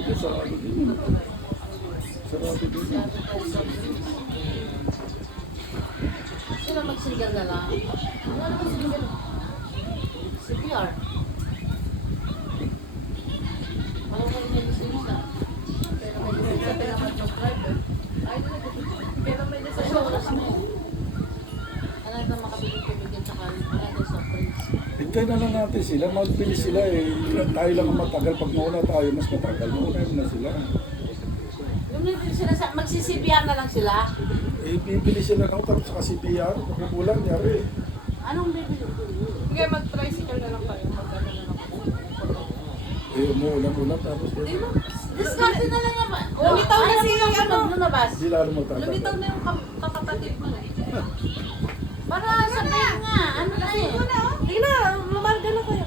Sarado din. Sarado din. Sila magsigal na lang. Wala naman sigal. CPR. Ano kayo may lisensya? Pero may lisensya, pero mag-drive. Pero may lisensya, wala sa mga. Ano ito makabiling tubigyan sa kalit? Wala ito sa prince. Hintay na lang natin sila. Magbilis sila eh. Tayo lang ang matagal. Pag mauna tayo, mas matagal. Mauna na sila. Lumitin sila sa, magsi-CPR na lang sila. Eh, bibili sila ng tapos sa CPR. Makukulang, yari. Anong bibili? Sige, mag-tricycle na lang kayo. Mag-ano na lang kayo. Eh, umuulan-ulan tapos. Discarte na lang yan. Lumitaw na si lang ano. lumabas. Hindi lalo magtatagal. Lumitaw na yung kakapatid mo eh. Para sabihin nga, ano na eh. Hindi na, lumarga na kayo.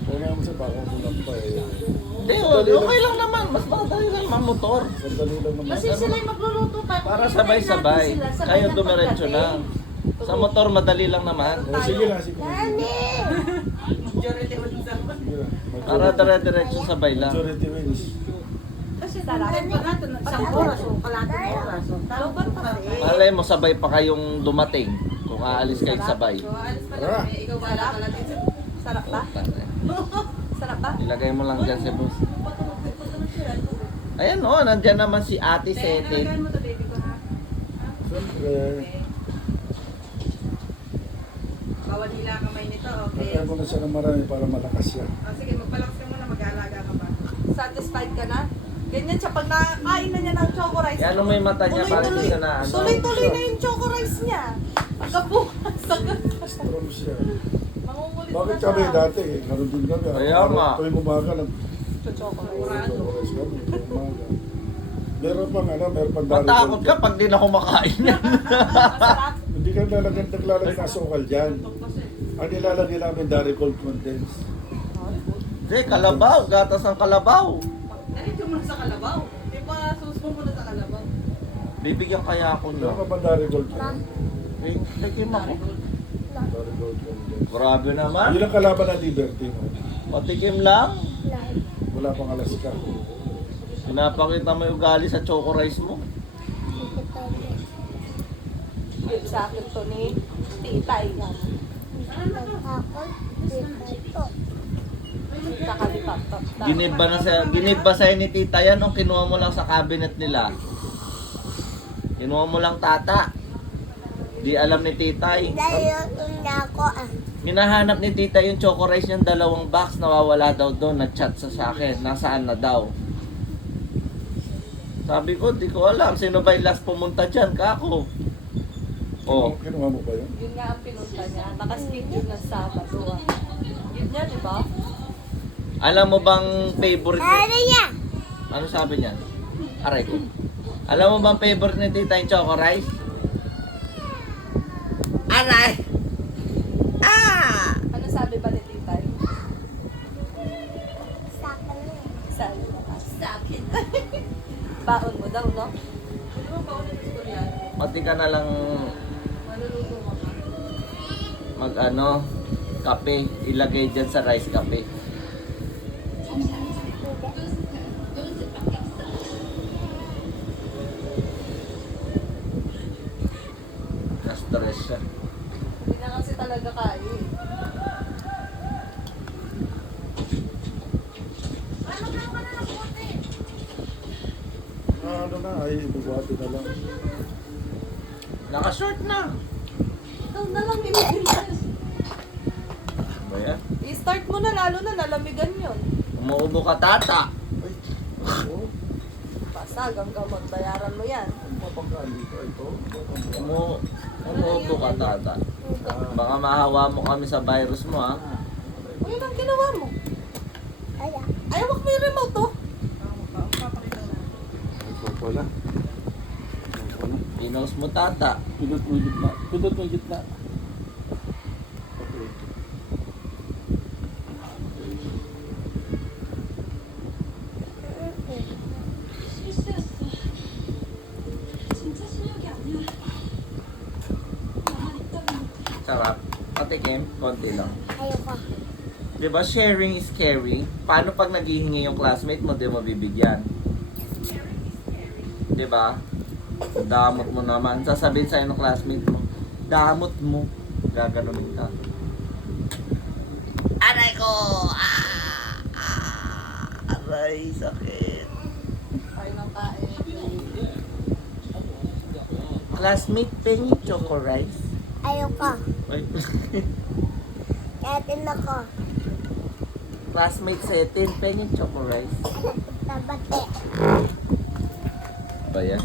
Kaya nga mo sa baka kulang pa eh. Hindi, okay lang naman. Mas madali lang mamotor. Sandali lang naman. Kasi sila yung magluluto pa. Para sabay-sabay. Kayo dumiretso na. Sa motor, madali lang naman. Oh, sige lang, sige lang. Majority mo sa Sige lang. Para dire-diretso sabay lang. Majority wins. Kasi talagang Isang oras o kalating oras. Lobat pa kasi. Malay mo, sabay pa kayong dumating. Kung aalis kayo sabay. So, alis pa lang. Eh, ikaw wala ka natin. Sarap ba? Sarap ba? Ilagay mo lang dyan si boss. Ayan o, nandyan naman si Ate Sete. Nalagyan mo to baby ko ha. Siyempre, Bawal hila kamay nito, okay? kaya mo na siya ng marami para malakas siya. Oh, sige, magpalakas ka muna, mag-aalaga ka pa. Satisfied ka na? Ganyan siya, pag nakain na niya ng choco rice. Yan mo yung mata niya, parang hindi siya na ano. Tuloy-tuloy na yung choco rice niya. Hanggang bukas, Strong siya. mangungulit Bakit na kami siya. dati, karoon din kami. Kaya nga. Tuwing umaga, Choco rice. nag-oras kami. Tuwing umaga. Meron pang ano, meron pang Matakot ka pag di na kumakain yan. Masarap. Hindi ka naglalagay ng asukal dyan. Ang nilalagay namin, Dari Cold Condense. Hindi, kalabaw. Gatas ng kalabaw. Diretso mo na sa kalabaw. Di ba, susmo mo na sa kalabaw. Bibigyan kaya ako Meron ka na. bang Dari Cold Condense? Eh, tikim ako. Dari Cold Condense. Grabe naman. Yun ang kalaban ng Liberty mo. Patikim lang. Wala pang Alaska. Pinapakita mo yung ugali sa choco rice mo. Give sa akin to ni Titay. Saka ni Papa. Ginib ba sa'yo ni tita yan o kinuha mo lang sa cabinet nila? Kinuha mo lang tata. Di alam ni titay. Hinahanap ni tita yung choco rice niyang 2 box. Nawawala daw doon. Nag-chat sa akin. Nasaan na daw? Sabi ko, di ko alam. Sino ba yung last pumunta dyan? Kako. Oh. Kinuha mo ba yun? Yun nga ang pinunta niya. Nakaschedule ng Sabado. Yun niya, di ba? Alam mo bang favorite ni... Ano sabi niya? Aray ko. Alam mo bang favorite ni tita yung choco rice? Aray! Ah! Ano sabi ba ni Titay? Sabi sa akin. Baon mo daw, no? Hindi mo baon ng school yan. Pati ka na lang Maluluto mo ka. mag ano, kape. Ilagay dyan sa rice kape. Na-stress siya. Hindi na kasi talaga kaya eh. Ano na, ay bubuhati na lang. Naka-short na. Ikaw na lang i-release. Ba yan? I-start mo na, lalo na nalamigan yun. Umuubo ka tata. Oo. Pasag hanggang magbayaran mo yan. Mapangkaan dito. Ito. Umuubo ka tata. Baka mahawa mo kami sa virus mo ha. O yun ang ginawa mo. Ay, wag mo yung remote oh. Ito pala. Pinos mo tata. Pindot mo yung gitna. Pindot mo yung gitna. Okay. Sarap. Patikim, konti lang. Ayoko. Di ba sharing is caring? Paano pag naghihingi yung classmate mo, di mo bibigyan? Di ba? Damot mo naman. Sasabihin sa'yo ng classmate mo, damot mo. Gaganunin ka. Aray ko! Aray, sakit. Kain ng kain. Classmate, pengi choco rice. Ayoko. Ay, Katin ako. classmate setin, pengi choco rice. Tabate. Ba yan?